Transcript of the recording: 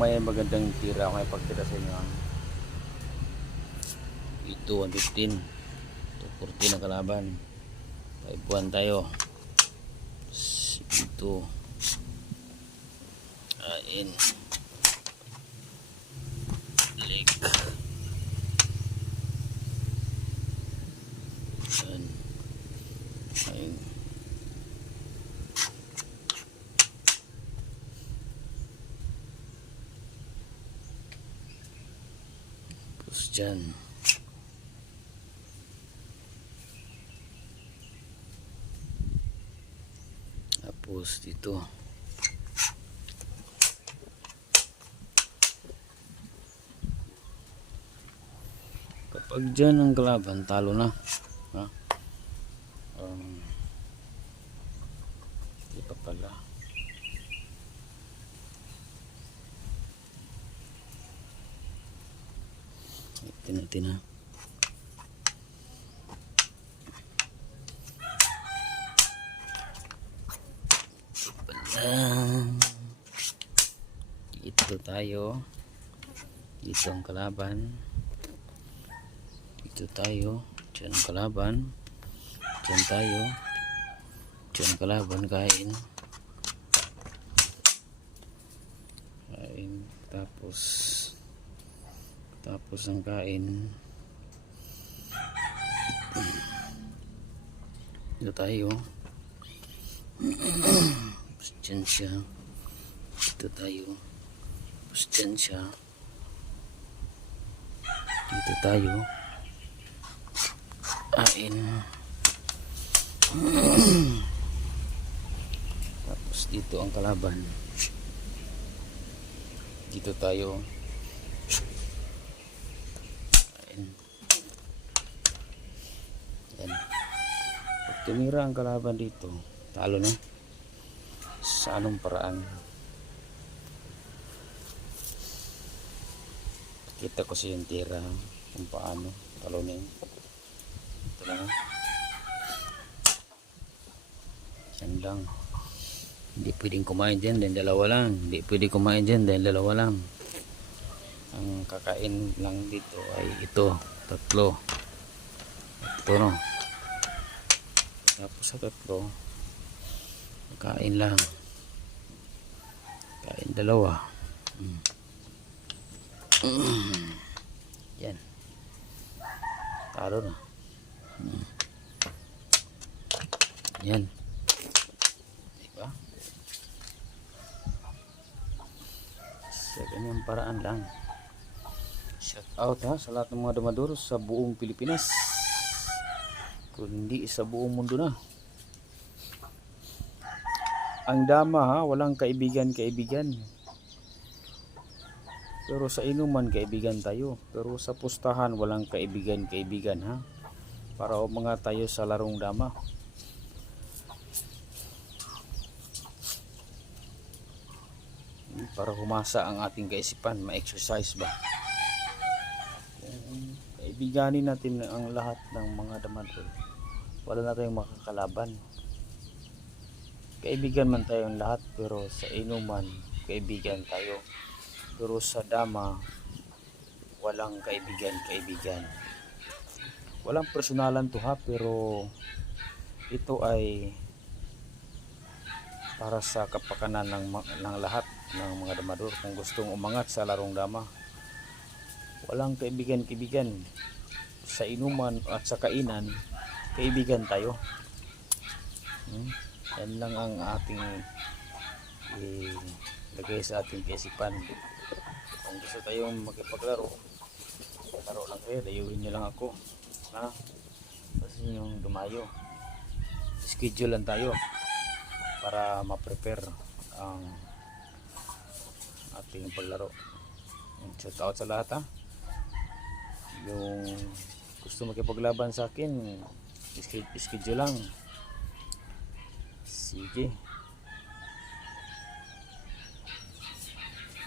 may magandang tira ako ay pagtira sa inyo. Ito 115, 240 na kalaban, 5-1 tayo. Ito kain leg yan kain tapos dyan tapos dito kapag dyan ang kalaban talo na ha? Di pa pala ito natin ha dito tayo dito ang kalaban dito tayo dyan ang kalaban dyan tayo dyan ang kalaban kain tapos ang kain dito tayo tapos dyan siya dito tayo tapos dyan siya dito tayo kain tapos dito ang kalaban dito tayo kain yan pag tumira ang kalaban dito talo na sa anong paraan kita ko siya yung tira kung paano talo na yun ito lang yan lang hindi pwedeng kumain dyan dahil dalawa lang hindi pwedeng kumain dyan dahil dalawa lang ang kakain lang dito ay ito tatlo ito no tapos sa tatlo kain lang kain dalawa yan talo na yan diba sa ganyang paraan lang. Shout out ha sa lahat ng mga damador sa buong Pilipinas kundi sa buong mundo na. Ang dama ha walang kaibigan pero sa inuman kaibigan tayo pero sa pustahan walang kaibigan ha para mga tayo sa larong dama. Para humasa ang ating kaisipan ma-exercise ba kung kaibiganin natin ang lahat ng mga damador wala na tayong makakalaban. Kaibigan man tayong lahat pero sa inuman kaibigan tayo pero sa dama walang kaibigan walang personalan to ha pero ito ay para sa kapakanan ng lahat ng mga damador kung gustong umangat sa larong dama. Walang kaibigan sa inuman at sa kainan kaibigan tayo. Yan lang ang ating ilagay sa ating kaisipan. Kung gusto tayong magpaglaro laro lang kayo, dayuhin nyo lang ako ha? Kasi yung dumayo schedule lang tayo para ma-prepare ang ating paglaro. Shout out sa lahat ha yung gusto makipaglaban sa akin schedule lang sige.